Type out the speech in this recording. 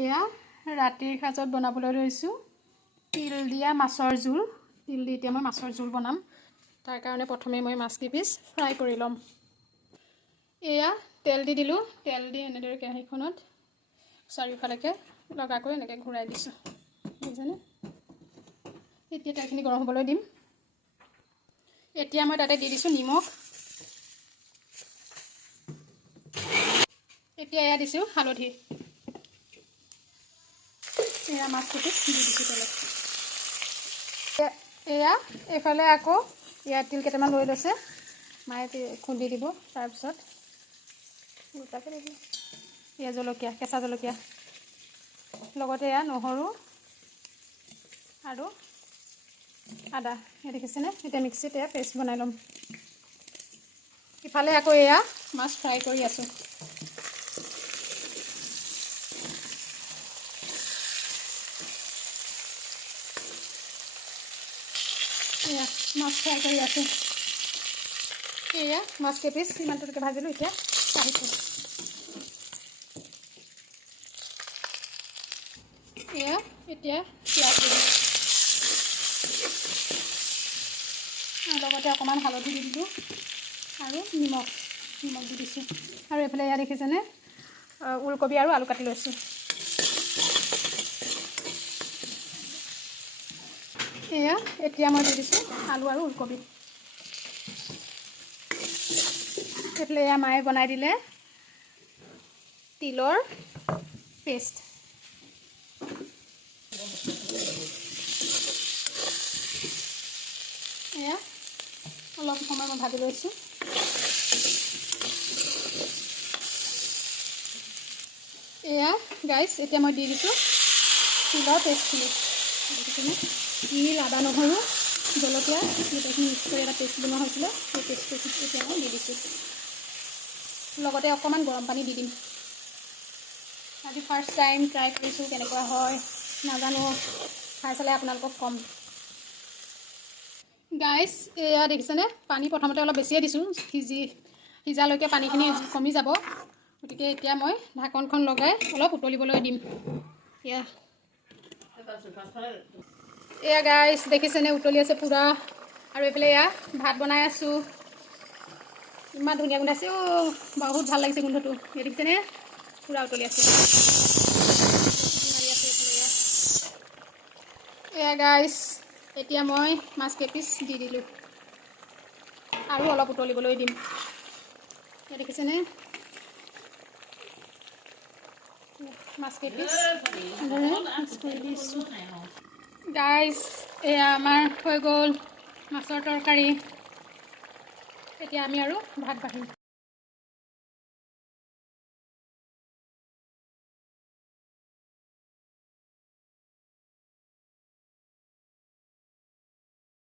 এয়া ৰাতিৰ সাজত বনাবলৈ লৈছোঁ তিল দিয়া মাছৰ জোল। তিল দি এতিয়া মই মাছৰ জোল বনাম। তাৰ কাৰণে প্ৰথমে মই মাছকেইপিচ ফ্ৰাই কৰি ল'ম। এয়া তেল দি দিলোঁ। তেল দি এনেদৰে কেৰাহীখনত চাৰিওফালেকে লগাকৈ এনেকৈ ঘূৰাই দিছোঁ, বুজিছেনে? এতিয়া তেলখিনি গৰম হ'বলৈ দিম। এতিয়া মই তাতে দি দিছোঁ নিমখ। এতিয়া এয়া দিছোঁ হালধি। এয়া মাছকেইপিচ দি দিছোঁ তেলত। এয়া এইফালে আকৌ ইয়াত তিল কেইটামান লৈ লৈছে, মায়ে খুন্দি দিব। তাৰপিছত গোটাকৈ দি দিম। এয়া জলকীয়া, কেঁচা জলকীয়া, লগতে এয়া নহৰু আৰু আদা। এয়া দেখিছেনে? এতিয়া মিক্সিত এয়া পেষ্ট বনাই ল'ম। ইফালে আকৌ এয়া মাছ ফ্ৰাই কৰি আছোঁ। এয়া মাছ ফ্ৰাই কৰি আছোঁ। এয়া মাছ কেইপিচ ইমানটোলৈকে ভাজিলোঁ, এতিয়া কাঢ়িছোঁ। এয়া এতিয়া পিঁয়াজ দিলোঁ আৰু লগতে অকণমান হালধি দি দিলোঁ আৰু নিমখ দি দিছোঁ। আৰু এইফালে এয়া দেখিছেনে? ওলকবি আৰু আলু কাটি লৈছোঁ। এয়া এতিয়া মই দি দিছোঁ আলু আৰু ওলকবি। এইফালে এয়া মায়ে বনাই দিলে তিলৰ পেষ্ট। এয়া অলপ সময় মই ভাজি লৈছোঁ। এয়া গাইছ, এতিয়া মই দি দিছোঁ তিলৰ পেষ্টখিনি। দেখিছেনে? তিল, আদা, নহৰু, জলকীয়া গোটেইখিনি মিক্স কৰি এটা পেষ্ট বনোৱা হৈছিলে। সেই পেষ্টটো এতিয়া মই দি দিছোঁ। লগতে অকণমান গৰম পানী দি দিম। আজি ফাৰ্ষ্ট টাইম ট্ৰাই কৰিছোঁ, কেনেকুৱা হয় নাজানো। খাই চালে আপোনালোকক ক'ম। গাইছ, এয়া দেখিছেনে? পানী প্ৰথমতে অলপ বেছিয়ে দিছোঁ। সিজালৈকে পানীখিনি কমি যাব। গতিকে এতিয়া মই ঢাকনখন লগাই অলপ উতলিবলৈ দিম। এয়া গাইছ, দেখিছেনে? উতলি আছে পূৰা। আৰু এইফালে এয়া ভাত বনাই আছোঁ। ইমান ধুনীয়া গোন্ধাইছে। বহুত ভাল লাগিছে গোন্ধটো। এই দেখিছেনে? পূৰা উতলি আছে। এয়া গাইছ, এতিয়া মই মাছ কেইপিচ দি দিলোঁ আৰু অলপ উতলিবলৈ দিম। এয়া দেখিছেনে? মাছ কেইপিচ মিক্স কৰি দিছোঁ। গাইছ, এয়া আমাৰ হৈ গ'ল মাছৰ তৰকাৰী। এতিয়া আমি আৰু ভাত বাঢ়িম।